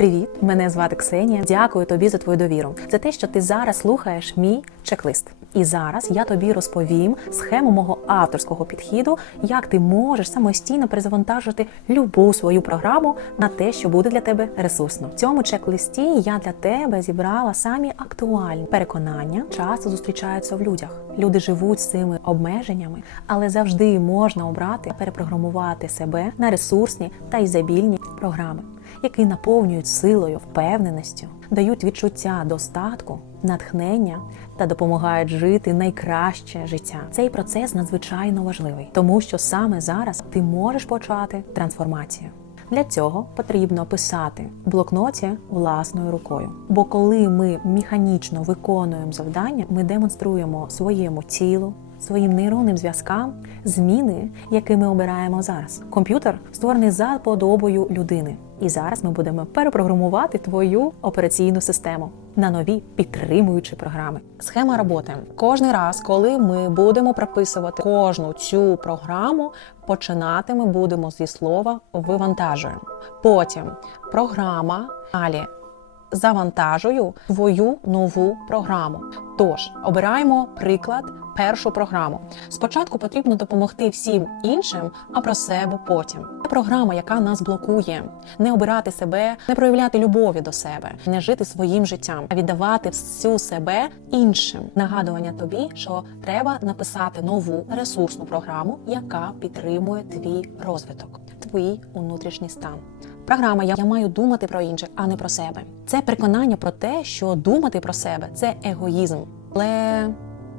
Привіт, мене звати Ксенія. Дякую тобі за твою довіру, за те, що ти зараз слухаєш мій чек-лист. І зараз я тобі розповім схему мого авторського підходу, як ти можеш самостійно перезавантажити любу свою програму на те, що буде для тебе ресурсно. В цьому чек-листі я для тебе зібрала самі актуальні переконання. Часто зустрічаються в людях. Люди живуть з цими обмеженнями, але завжди можна обрати перепрограмувати себе на ресурсні та ізобільні програми які наповнюють силою, впевненістю, дають відчуття достатку, натхнення та допомагають жити найкраще життя. Цей процес надзвичайно важливий, тому що саме зараз ти можеш почати трансформацію. Для цього потрібно писати в блокноті власною рукою. Бо коли ми механічно виконуємо завдання, ми демонструємо своєму тілу, своїм нейронним зв'язкам зміни, які ми обираємо зараз. Комп'ютер створений за подобою людини. І зараз ми будемо перепрограмувати твою операційну систему на нові підтримуючі програми. Схема роботи кожний раз, коли ми будемо прописувати кожну цю програму, починати ми будемо зі слова вивантажуємо. Потім програма далі завантажую твою нову програму. Тож обираємо приклад, першу програму. Спочатку потрібно допомогти всім іншим, а про себе потім. Це програма, яка нас блокує, не обирати себе, не проявляти любові до себе, не жити своїм життям, а віддавати всю себе іншим. Нагадування тобі, що треба написати нову ресурсну програму, яка підтримує твій розвиток, твій внутрішній стан. Програма я, маю думати про інших, а не про себе. Це переконання про те, що думати про себе це егоїзм. Але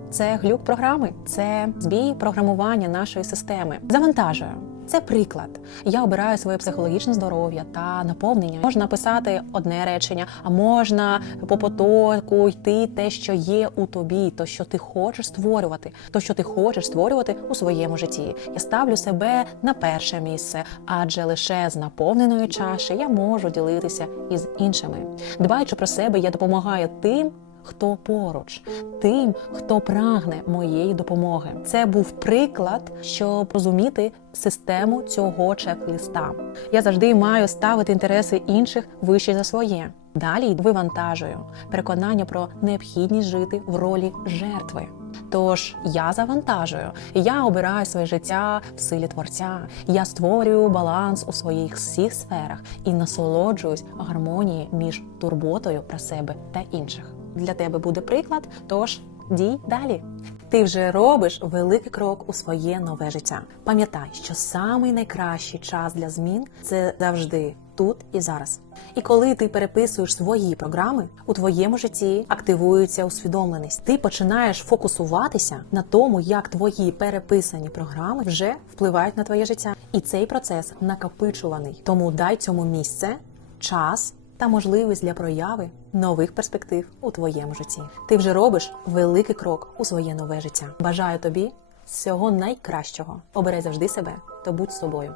це глюк програми, це збій програмування нашої системи. Завантажую. Це приклад. Я обираю своє психологічне здоров'я та наповнення. Можна писати одне речення, а можна по потоку йти те, що є у тобі, то що ти хочеш створювати, то що ти хочеш створювати у своєму житті. Я ставлю себе на перше місце, адже лише з наповненої чаші я можу ділитися із іншими. Дбаючи про себе, я допомагаю тим хто поруч, тим, хто прагне моєї допомоги. Це був приклад, щоб розуміти систему цього чек-листа. Я завжди маю ставити інтереси інших вище за своє. Далі вивантажую переконання про необхідність жити в ролі жертви. Тож я завантажую, я обираю своє життя в силі творця. Я створюю баланс у своїх всіх сферах і насолоджуюсь гармонією між турботою про себе та інших. Для тебе буде приклад, тож дій далі. Ти вже робиш великий крок у своє нове життя. Пам'ятай, що самий найкращий час для змін це завжди тут і зараз. І коли ти переписуєш свої програми, у твоєму житті активується усвідомленість. Ти починаєш фокусуватися на тому, як твої переписані програми вже впливають на твоє життя. І цей процес накопичуваний. Тому дай цьому місце, час та можливість для прояви нових перспектив у твоєму житті. Ти вже робиш великий крок у своє нове життя. Бажаю тобі всього найкращого. Обирай завжди себе та будь собою.